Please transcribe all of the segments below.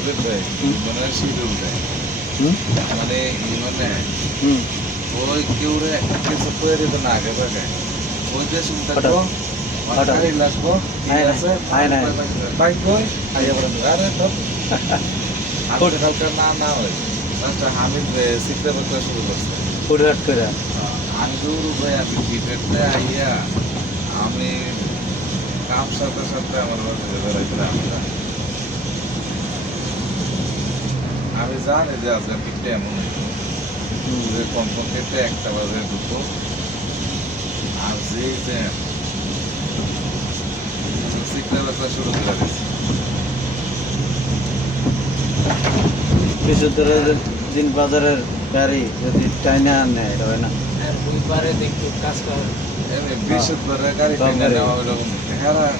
সুদীপ ভাই মনে হয় শিডিউল দেয় মানে মানে ওই কেউ কিছু করে দিত না আগে ভাগে ওই যে শুনতে গাড়ি লাগবো ঠিক আছে বাইক কই আইয়া বলেন আরে তো আজকে কালকে না না হয় লাস্টে হামিদ শিখতে বলতে শুরু করছে হুটহাট করে আমি দূর ভাই আমি ক্রিকেটে আইয়া আমি কাম সাথে সাথে আমার বাড়িতে বেড়াইছিলাম আমি জানি যে আজকে ঠিকটা এমন যে কমপক্ষে একটা বাজে ঢুকবো আর যে শিখতে ব্যবসা শুরু করে দিচ্ছি বিশুদ্ধরা দিন বাজারের গাড়ি যদি টাইনা নেয় তবে না বুধবারে দেখি কাজ করে এমনি বৃহস্পতিবারে গাড়ি কিনে নেওয়া হলো হ্যাঁ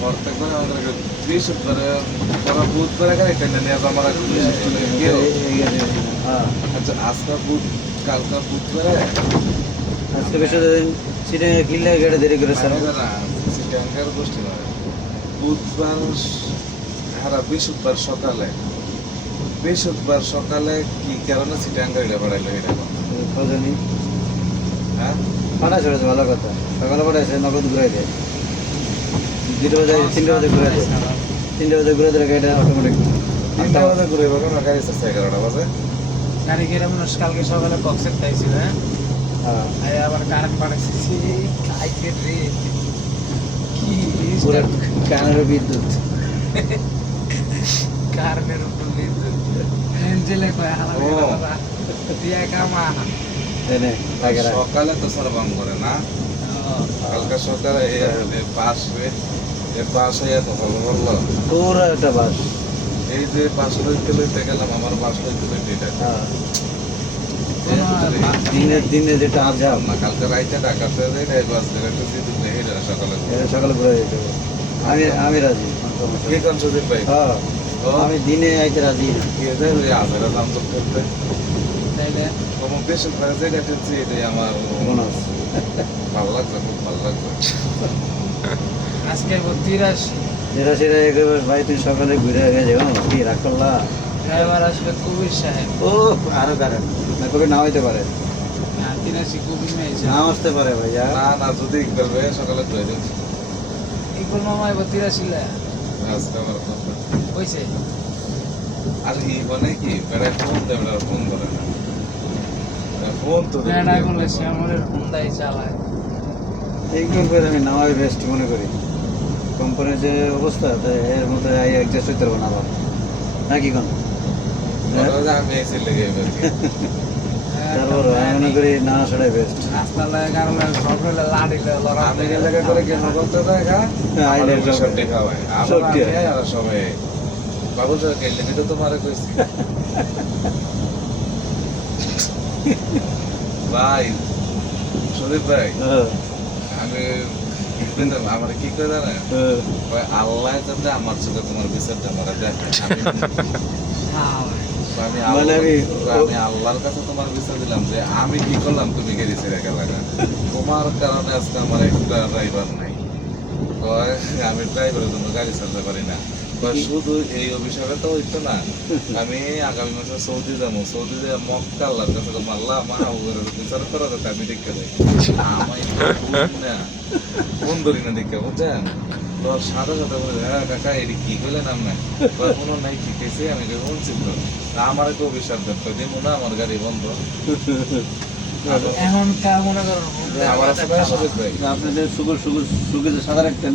প্রত্যেকবার আমাদের বৃহস্পতিবারে ওরা বুধবারে গাড়ি কিনে নিয়ে আমার আচ্ছা আজকে কালকে বুধবারে আজকে বৃহস্পতিদিন সিটে কিনলে গাড়ি দেরি করে স্যার সিটিয়াঙ্কার গোষ্ঠী নয় বুধবার হারা বৃহস্পতিবার সকালে কি কারণে সিটিয়াঙ্কারিটা বাড়াইলো এটা খোঁজনি হ্যাঁ পাঠা চলেছে ভালো কথা সকালে পাঠাইছে নগদ ঘুরাই দেয় 2টা বাজে 3টা বাজে ঘুরাই দেয় 3টা বাজে ঘুরে দিলে গাড়িটা অটোমেটিক 3টা বাজে ঘুরে যাবে না গাড়ি চাচ্ছে 11টা বাজে গাড়ি গেলে মানুষ কালকে সকালে কক্সের তাইছিল হ্যাঁ হ্যাঁ আবার কারেন্ট পাঠাইছি খাইতে রে কি পুরো কানের বিদ্যুৎ কারেন্টের উপর বিদ্যুৎ এঞ্জেলে কয় হালা বাবা দিয়া কামা এনে টাকা সকালে তো সরবাম করে না কালকে সকালে পাশ হয়ে তো বললো পুরো একটা বাস এই যে পাশ লইতে গেলাম আমার পাশ লইতে এটা দিনে যেটা আজাব না কালকে রাইতে ঢাকাতে যাই বাস ধরে একটু সিদ্ধ হেঁটে সকালে সকালে ঘুরে যেতে হবে আমি রাজি কি কোন সুদীপ ভাই হ্যাঁ আমি দিনে আইতে রাজি কি আছে ওই আধারে দাম তো করতে তাইলে কম বেশি প্রায় যেটা ঠেলছি এটাই আমার বোনাস ভালো লাগছে খুব ভালো লাগছে আজকে 83 যেটা সেটা একেবারে ভাই তুই সকালে ঘুরে গেছে কি রাগ করলা ড্রাইভার আসবে কবির সাহেব ও আরো কারেন্ট না কবে না হইতে পারে 83 কবি মেয়েছে নাও আসতে পারে ভাইয়া না না যদি ইকবাল ভাই সকালে ধুয়ে দিচ্ছি ইকুল মামা এবার 83 লা আজকে আমার কথা কইছে আর ই বলে কি বেড়ায় ফোন দেবে না ফোন করে না ফোন তো বেড়াই বলে সে আমাদের হুন্ডাই চালায় এইগুলো করে আমি নামাই বেস্ট মনে করি কোম্পানির যে অবস্থা এর মধ্যে অ্যাডজাস্ট হইতে পারবো না আবার নাকি কোন আমি এসে লেগে এবার তারপর আমি মনে করি না সেটাই বেস্ট রাস্তা লাগে কারণে সবরে লাড়িলে লড়া আমি এলাকা করে কেন করতে দেখা আইনের সব সব দেখা হয় সব আমরা ঠিক। আর সবাই বাবুল স্যার কে লেগে তো তোমারে কইছি ভাই সুদীপ ভাই আমি আমার কি করে জানেন ওই আল্লাহ যাতে আমার চোখে তোমার বিচারটা আমার দেখে আমি মানে আমি আল্লাহর কাছে তোমার বিচার দিলাম যে আমি কি করলাম তুমি গেড়ি ছেড়ে গেলা তোমার কারণে আজকে আমার একটা ড্রাইভার নাই আমি ড্রাইভারের জন্য গাড়ি চালাতে পারি না শুধু এই অভিশাপে তো হইতো না আমি আগামী মাসে সৌদি যাবো সৌদি যে মক্কা আল্লাহর কাছে আল্লাহ আমার বিচার করা যাতে আমি দেখতে যাই আমি না ফোন ধরি না দেখে বুঝছেন তোর সাথে সাথে বলে হ্যাঁ কাকা এটি কি করলেন আপনার কোনো নাই ঠিক আছে আমি বলছি তো আমার একটু অভিশাপ দেখতে দিন না আমার গাড়ি বন্ধ এখন কা মনে করো আমার আছে ভাই আপনি যে সুগর সুগর সুগর সাদা রাখতেন